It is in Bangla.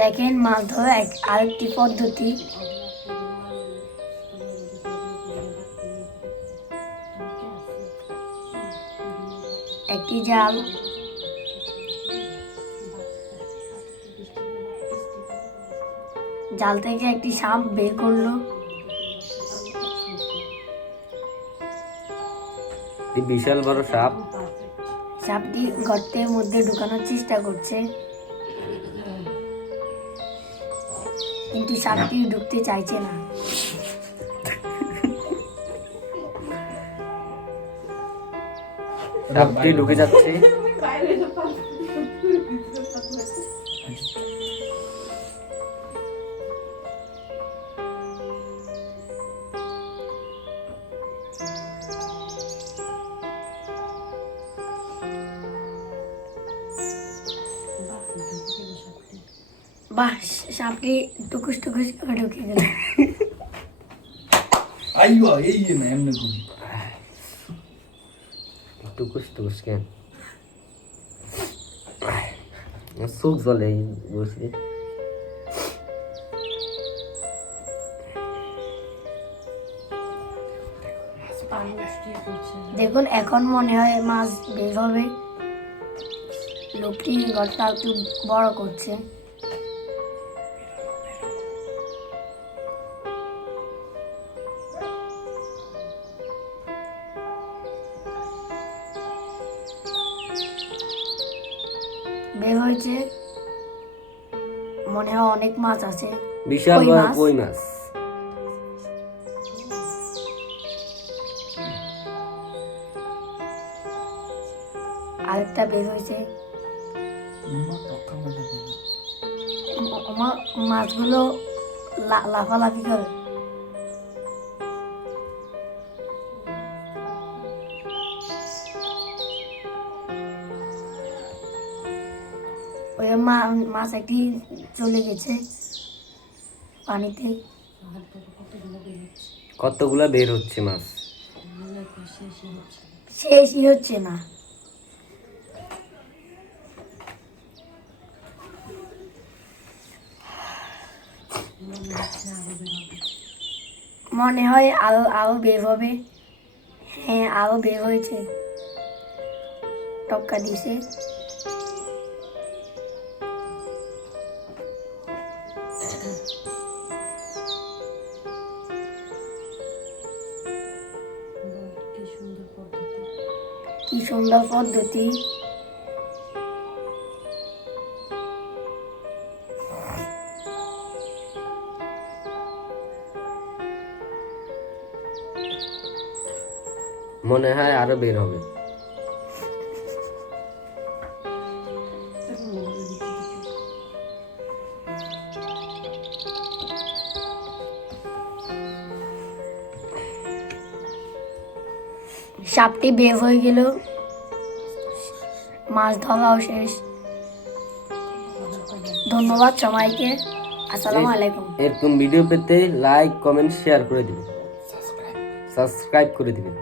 দেখেন মাছ ধরা আরেকটি পদ্ধতি। একটি জাল, জাল থেকে একটি সাপ বের করলো। বিশাল বড় সাপ। সাপটি গর্তের মধ্যে ঢুকানোর চেষ্টা করছে, কিন্তু সাপটি ঢুকতে চাইছে না। সাপটি ঢুকে যাচ্ছে। বাহ, সাপটি টুকুস টুকুস করে ঢুকে গেল। আইবা এই যে না এমনি করি টুকুস টুকুস কেন চোখ জ্বলে বসে। দেখুন এখন মনে হয় মাছ বের হবে। লোকটি ঘরটা একটু বড় করছে। বের হয়েছে, মনে হয় অনেক মাছ আছে। বিশাল কই বড় মাছ। কই মাছ। আরেকটা বের হয়েছে। মাছগুলো লাফালাফি করে। ওই মাছ একটি চলে গেছে পানিতে। কতগুলা বের হচ্ছে মাছ। শেষই হচ্ছে না। মনে হয় আরো আরো বের হবে। হ্যাঁ, আরো বের হয়েছে, টক্কা দিছে। কি সুন্দর পদ্ধতি। মনে হয় আরো বের হবে। সাপটি বের হয়ে গেল, মাছ ধরাও শেষ। ধন্যবাদ সবাইকে। আসসালামু আলাইকুম। এরকম ভিডিও পেতে লাইক কমেন্ট শেয়ার করে দিবেন, সাবস্ক্রাইব করে দিবেন।